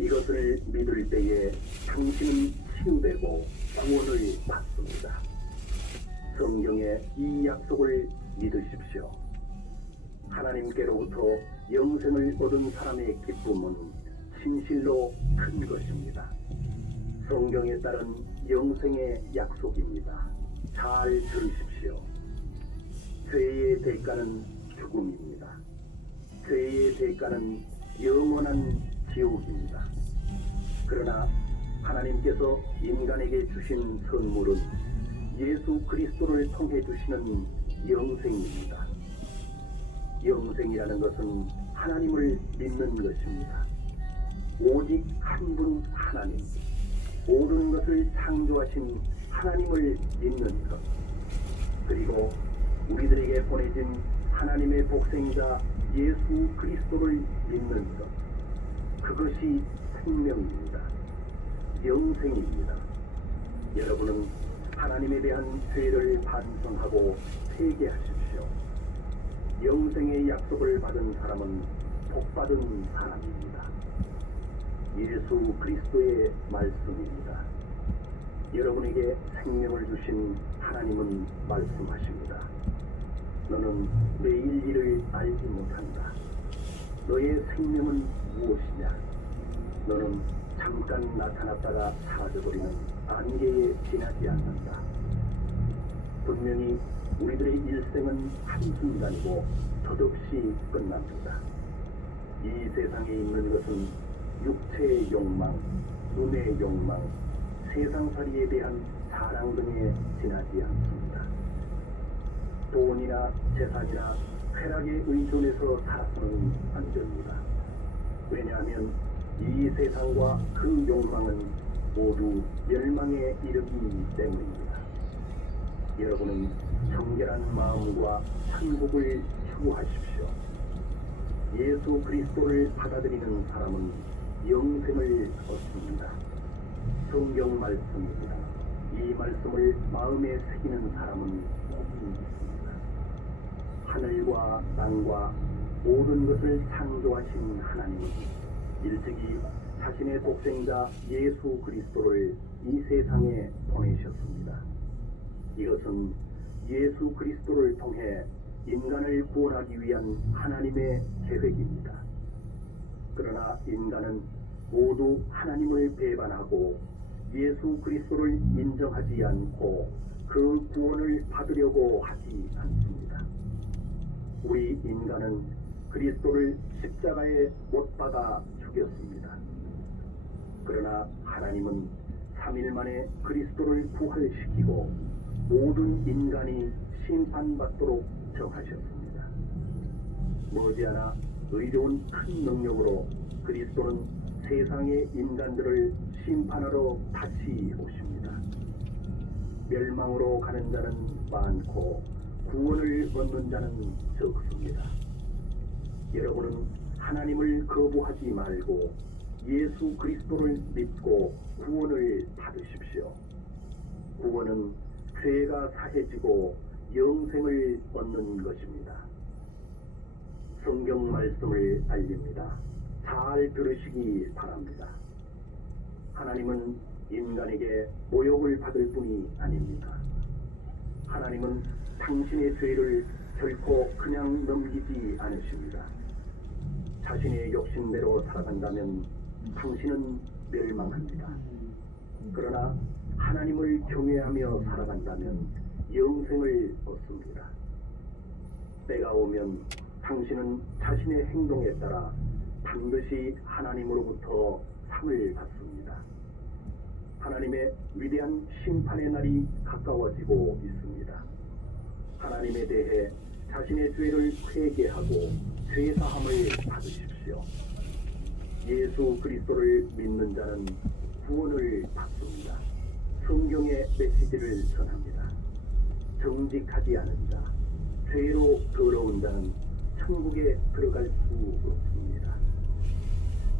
이것을 믿을 때에 당신은 치유되고 구원을 받습니다. 성경의 이 약속을 믿으십시오. 하나님께로부터 영생을 얻은 사람의 기쁨은 진실로 큰 것입니다. 성경에 따른 영생의 약속입니다. 잘 들으십시오. 죄의 대가는 죽음입니다. 죄의 대가는 영원한 지옥입니다. 그러나 하나님께서 인간에게 주신 선물은 예수 그리스도를 통해 주시는 영생입니다. 영생이라는 것은 하나님을 믿는 것입니다. 오직 한 분 하나님, 모든 것을 창조하신 하나님을 믿는 것, 그리고 우리들에게 보내진 하나님의 복생자 예수 그리스도를 믿는 것, 그것이 생명입니다. 영생입니다. 여러분은 하나님에 대한 죄를 반성하고 회개하십시오. 영생의 약속을 받은 사람은 복받은 사람입니다. 예수 그리스도의 말씀입니다. 여러분에게 생명을 주신 하나님은 말씀하십니다. 너는 내일 일을 알지 못한다. 너의 생명은 무엇이냐? 너는 잠깐 나타났다가 사라져버리는 안개에 지나지 않는다. 분명히 우리들의 일생은 한순간이고 덧없이 끝납니다. 이 세상에 있는 것은 육체의 욕망, 눈의 욕망, 세상살이에 대한 사랑 등에 지나지 않습니다. 돈이나 재산이나 쾌락에 의존해서 살아서는 안 됩니다. 왜냐하면 이 세상과 그 욕망은 모두 멸망에 이르기 때문입니다. 여러분은 정결한 마음과 천국을 추구하십시오. 예수 그리스도를 받아들이는 사람은 영생을 얻습니다. 성경 말씀입니다. 이 말씀을 마음에 새기는 사람은 복이 있습니다. 하늘과 땅과 모든 것을 창조하신 하나님은 일찍이 자신의 독생자 예수 그리스도를 이 세상에 보내셨습니다. 이것은 예수 그리스도를 통해 인간을 구원하기 위한 하나님의 계획입니다. 그러나 인간은 모두 하나님을 배반하고 예수 그리스도를 인정하지 않고 그 구원을 받으려고 하지 않습니다. 우리 인간은 그리스도를 십자가에 못 박아 죽였습니다. 그러나 하나님은 3일 만에 그리스도를 부활시키고 모든 인간이 심판받도록 정하셨습니다. 머지않아 의로운 큰 능력으로 그리스도는 세상의 인간들을 심판하러 다시 오십니다. 멸망으로 가는 자는 많고 구원을 얻는 자는 적습니다. 여러분은 하나님을 거부하지 말고 예수 그리스도를 믿고 구원을 받으십시오. 구원은 죄가 사해지고 영생을 얻는 것입니다. 성경 말씀을 알립니다. 잘 들으시기 바랍니다. 하나님은 인간에게 모욕을 받을 뿐이 아닙니다. 하나님은 당신의 죄를 결코 그냥 넘기지 않으십니다. 자신의 욕심대로 살아간다면 당신은 멸망합니다. 그러나 하나님을 경외하며 살아간다면 영생을 얻습니다. 때가 오면 당신은 자신의 행동에 따라 반드시 하나님으로부터 상을 받습니다. 하나님의 위대한 심판의 날이 가까워지고 있습니다. 하나님에 대해 자신의 죄를 회개하고 죄사함을 받으십시오. 예수 그리스도를 믿는 자는 구원을 받습니다. 성경의 메시지를 전합니다. 정직하지 않은 자, 죄로 더러운 자는 천국에 들어갈 수 없습니다.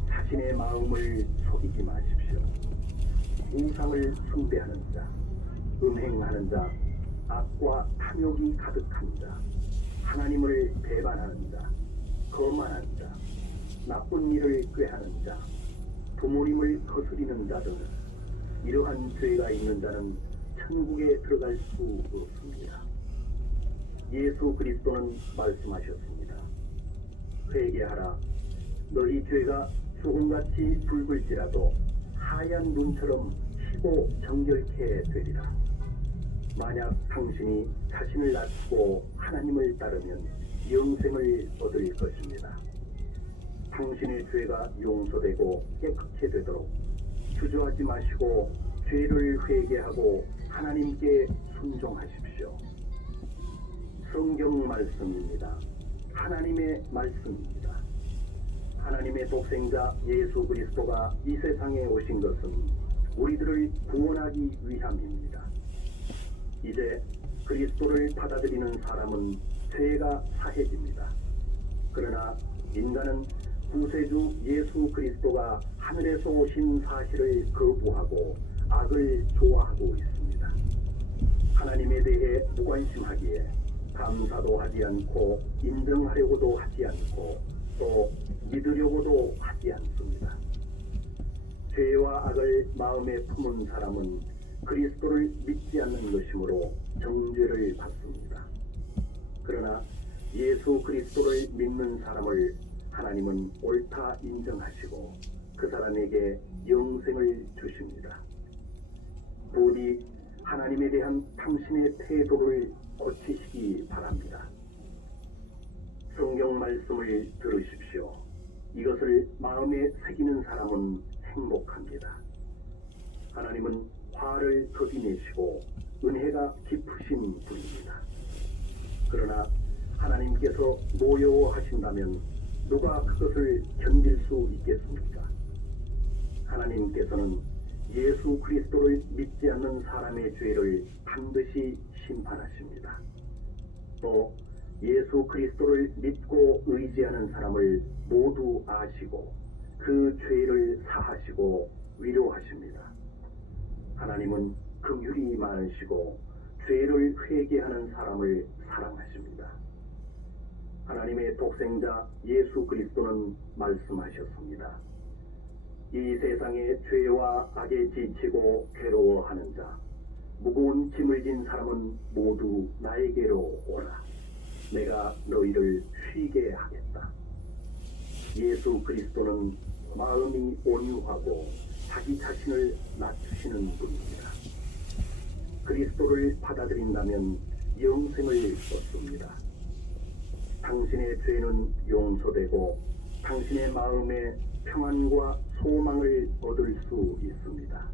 자신의 마음을 속이지 마십시오. 우상을 숭배하는 자, 음행하는 자, 악과 탐욕이 가득한 자, 하나님을 배반하는 자, 거만한 자, 나쁜 일을 꾀하는 자, 부모님을 거스리는 자 등 이러한 죄가 있는 자는 천국에 들어갈 수 없습니다. 예수 그리스도는 말씀하셨습니다. 회개하라. 너희 죄가 조금같이 붉을지라도 하얀 눈처럼 희고 정결케 되리라. 만약 당신이 자신을 낮추고 하나님을 따르면 영생을 얻을 것입니다. 당신의 죄가 용서되고 깨끗게 되도록 주저하지 마시고 죄를 회개하고 하나님께 순종하십시오. 성경 말씀입니다. 하나님의 말씀입니다. 하나님의 독생자 예수 그리스도가 이 세상에 오신 것은 우리들을 구원하기 위함입니다. 이제 그리스도를 받아들이는 사람은 죄가 사해집니다. 그러나 인간은 구세주 예수 그리스도가 하늘에서 오신 사실을 거부하고 악을 좋아하고 있습니다. 하나님에 대해 무관심하기에 감사도 하지 않고 인정하려고도 하지 않고 또 믿으려고도 하지 않습니다. 죄와 악을 마음에 품은 사람은 그리스도를 믿지 않는 것이므로 정죄를 받습니다. 그러나 예수 그리스도를 믿는 사람을 하나님은 옳다 인정하시고 그 사람에게 영생을 주십니다. 부디 하나님에 대한 당신의 태도를 고치시기 바랍니다. 성경 말씀을 들으십시오. 이것을 마음에 새기는 사람은 행복합니다. 하나님은 화를 거두내시고 은혜가 깊으신 분입니다. 그러나 하나님께서 노여워하신다면 누가 그것을 견딜 수 있겠습니까? 하나님께서는 예수 그리스도를 믿지 않는 사람의 죄를 반드시 심판하십니다. 또 예수 그리스도를 믿고 의지하는 사람을 모두 아시고 그 죄를 사하시고 위로하십니다. 하나님은 긍휼이 많으시고 죄를 회개하는 사람을 사랑하십니다. 하나님의 독생자 예수 그리스도는 말씀하셨습니다. 이 세상의 죄와 악에 지치고 괴로워하는 자, 무거운 짐을 진 사람은 모두 나에게로 오라. 내가 너희를 쉬게 하겠다. 예수 그리스도는 마음이 온유하고 자기 자신을 낮추시는 분입니다. 그리스도를 받아들인다면 영생을 얻습니다. 당신의 죄는 용서되고 당신의 마음에 평안과 소망을 얻을 수 있습니다.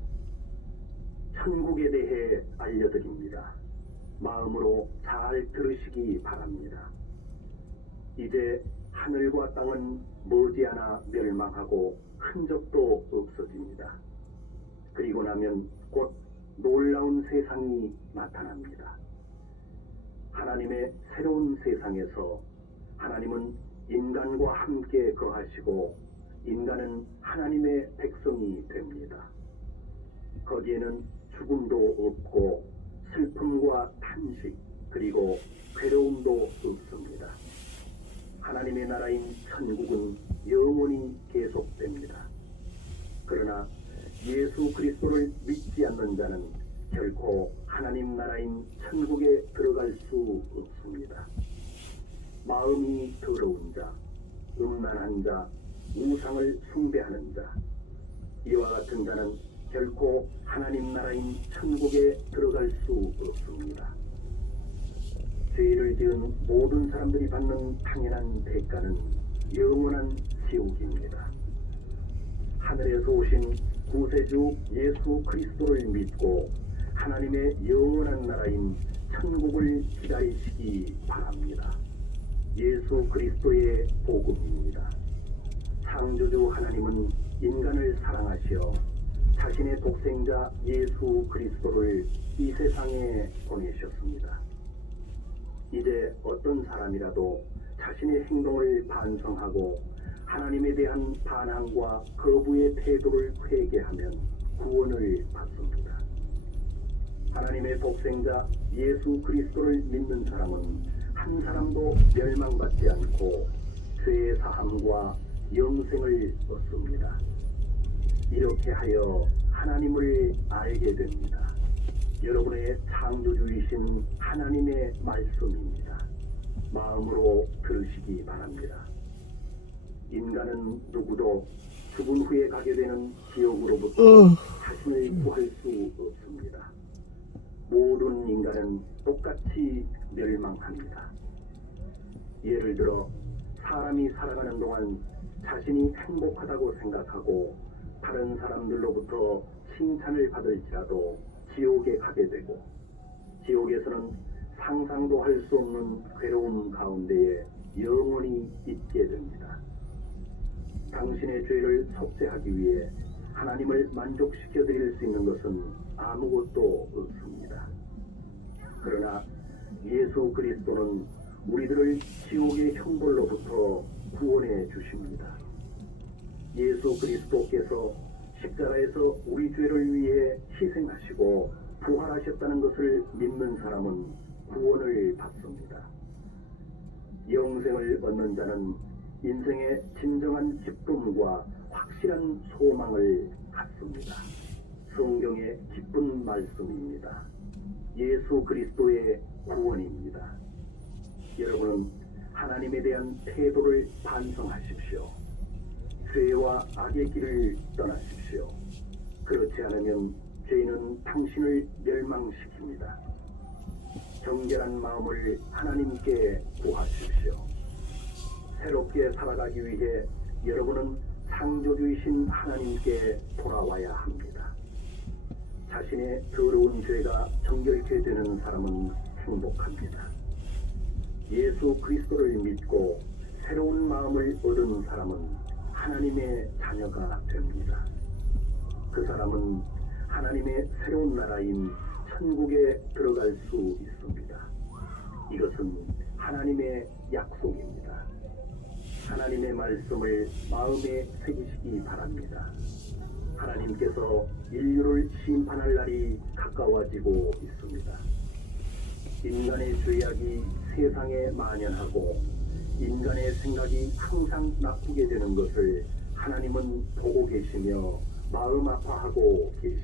천국에 대해 알려드립니다. 마음으로 잘 들으시기 바랍니다. 이제 하늘과 땅은 머지않아 멸망하고 흔적도 없어집니다. 그리고 나면 곧 놀라운 세상이 나타납니다. 하나님의 새로운 세상에서 하나님은 인간과 함께 거하시고 인간은 하나님의 백성이 됩니다. 거기에는 죽음도 없고 슬픔과 탄식 그리고 괴로움도 없습니다. 하나님의 나라인 천국은 영원히 계속됩니다. 그러나 예수 그리스도를 믿지 않는 자는 결코 하나님 나라인 천국에 들어갈 수 없습니다. 마음이 더러운 자, 음란한 자, 우상을 숭배하는 자, 이와 같은 자는 결코 하나님 나라인 천국에 들어갈 수 없습니다. 죄를 지은 모든 사람들이 받는 당연한 대가는 영원한 지옥입니다. 하늘에서 오신 구세주 예수 그리스도를 믿고 하나님의 영원한 나라인 천국을 기다리시기 바랍니다. 예수 그리스도의 복음입니다. 창조주 하나님은 인간을 사랑하시어 자신의 독생자 예수 그리스도를 이 세상에 보내셨습니다. 이제 어떤 사람이라도 자신의 행동을 반성하고 하나님에 대한 반항과 거부의 태도를 회개하면 구원을 받습니다. 하나님의 독생자 예수 그리스도를 믿는 사람은 한 사람도 멸망받지 않고 죄의 사함과 영생을 얻습니다. 이렇게 하여 하나님을 알게 됩니다. 여러분의 창조주이신 하나님의 말씀입니다. 마음으로 들으시기 바랍니다. 인간은 누구도 죽은 후에 가게 되는 지옥으로부터 자신을 구할 수 없습니다. 모든 인간은 똑같이 멸망합니다. 예를 들어 사람이 살아가는 동안 자신이 행복하다고 생각하고 다른 사람들로부터 칭찬을 받을지라도 지옥에 가게 되고, 지옥에서는 상상도 할 수 없는 괴로움 가운데에 영원히 있게 됩니다. 당신의 죄를 속죄하기 위해 하나님을 만족시켜 드릴 수 있는 것은 아무것도 없습니다. 그러나 예수 그리스도는 우리들을 지옥의 형벌로부터 구원해 주십니다. 예수 그리스도께서 십자가에서 우리 죄를 위해 희생하시고 부활하셨다는 것을 믿는 사람은 구원을 받습니다. 영생을 얻는 자는 인생의 진정한 기쁨과 확실한 소망을 갖습니다. 성경의 기쁜 말씀입니다. 예수 그리스도의 구원입니다. 여러분은 하나님에 대한 태도를 반성하십시오. 죄와 악의 길을 떠나십시오. 그렇지 않으면 죄는 당신을 멸망시킵니다. 정결한 마음을 하나님께 구하십시오. 새롭게 살아가기 위해 여러분은 창조주이신 하나님께 돌아와야 합니다. 자신의 더러운 죄가 정결케 되는 사람은 행복합니다. 예수 그리스도를 믿고 새로운 마음을 얻은 사람은 하나님의 자녀가 됩니다. 그 사람은 하나님의 새로운 나라인 천국에 들어갈 수 있습니다. 이것은 하나님의 약속입니다. 하나님의 말씀을 마음에 새기시기 바랍니다. 하나님께서 인류를 심판할 날이 가까워지고 있습니다. 인간의 죄악이 세상에 만연하고 인간의 생각이 항상 나쁘게 되는 것을 하나님은 보고 계시며 마음 아파하고 계십니다.